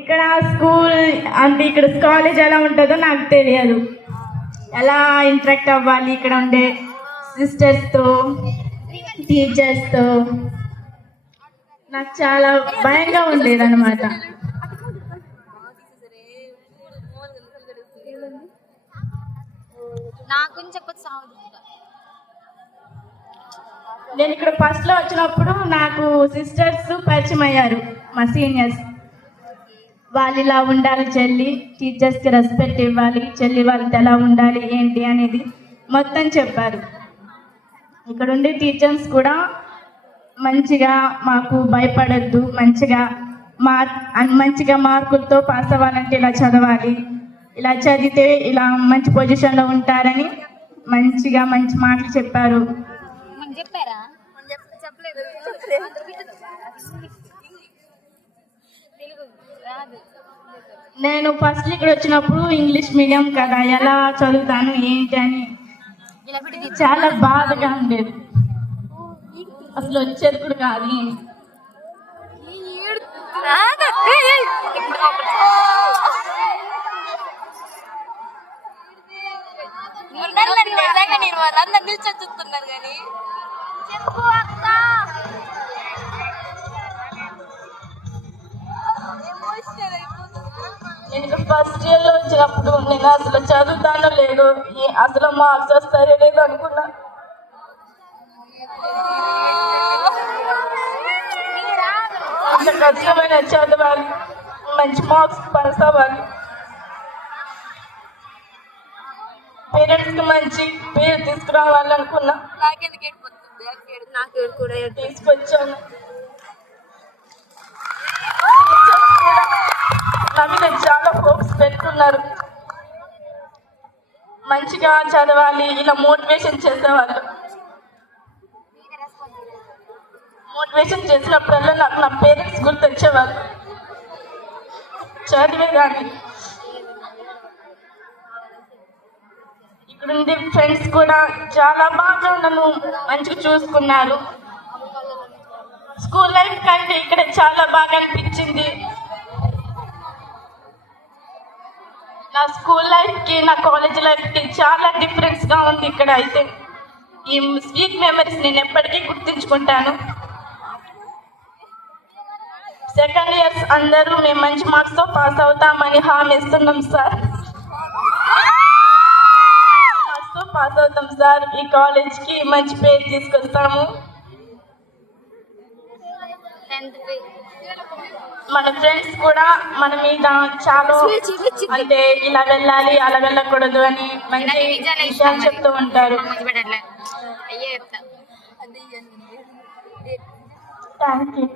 ఇక్కడ స్కూల్ అంటే ఇక్కడ కాలేజ్ ఎలా ఉంటుందో నాకు తెలియదు. ఎలా ఇంటరాక్ట్ అవ్వాలి ఇక్కడ ఉండే సిస్టర్స్తో, టీచర్స్తో, నాకు చాలా భయంగా ఉండేది అనమాట. నేను ఇక్కడ ఫస్ట్లో వచ్చినప్పుడు నాకు సిస్టర్స్ పరిచయం అయ్యారు, మా సీనియర్స్. వాళ్ళు ఇలా ఉండాలి చెల్లి, టీచర్స్కి రెస్పెక్ట్ ఇవ్వాలి, చెల్లి వాళ్ళతో ఎలా ఉండాలి ఏంటి అనేది మొత్తం చెప్పారు. ఇక్కడ ఉండే టీచర్స్ కూడా మంచిగా మాకు భయపడద్దు, మంచిగా మార్కులతో పాస్ అవ్వాలంటే ఇలా చదవాలి, ఇలా చదివితే ఇలా మంచి పొజిషన్లో ఉంటారని మంచి మాటలు చెప్పారు. నేను ఫస్ట్ ఇక్కడ వచ్చినప్పుడు ఇంగ్లీష్ మీడియం కదా, ఎలా చదువుతాను ఏంటి అని చాలా బాధగా ఉండేది. అసలు వచ్చేది కూడా కాదు. నేను వాళ్ళందరూ నిల్చొని చూస్తున్నారు కానీ చెప్పు అక్క. నేను ఫస్ట్ ఇయర్లో వచ్చినప్పుడు నేను అసలు చదువుతానో లేదో, అసలు మార్క్స్ వస్తారో లేదో అనుకున్నా. అంత కష్టమైన చదవాలి, మంచి మార్క్స్ పాస్ అవ్వాలి, పేరెంట్స్కి మంచి పేరు తీసుకురావాలనుకున్నా. తీసుకొచ్చాను. నా మీద చాలా హోప్స్ పెట్టుకున్నారు, మంచిగా చదవాలి ఇలా మోటివేషన్ చేసేవాళ్ళు. మోటివేషన్ చేసినప్పుడల్లా నాకు నా పేరెంట్స్ గుర్తొచ్చేవాళ్ళు. చదివేదాన్ని. ఇక్కడ ఉండే ఫ్రెండ్స్ కూడా చాలా బాగా నన్ను మంచిగా చూసుకున్నారు. స్కూల్ లైఫ్ కంటే ఇక్కడ చాలా బాగా అనిపించింది. నా స్కూల్ లైఫ్కి నా కాలేజ్ లైఫ్కి చాలా డిఫరెన్స్గా ఉంది. ఇక్కడ అయితే ఈ స్వీట్ మెమరీస్ నేను ఎప్పటికీ గుర్తుంచుకుంటాను. సెకండ్ ఇయర్స్ అందరూ మేము మంచి మార్క్స్తో పాస్ అవుతామని హామీ ఇస్తున్నాం సార్. పాస్ అవుతాం సార్, ఈ కాలేజ్కి మంచి పేరు తీసుకొస్తాము. మన ఫ్రెండ్స్ కూడా మన మీద చాలా అంటే ఇలా వెళ్ళాలి అలా వెళ్ళకూడదు అని మంచి విషయాలు చెప్తూ ఉంటారు. Thank you.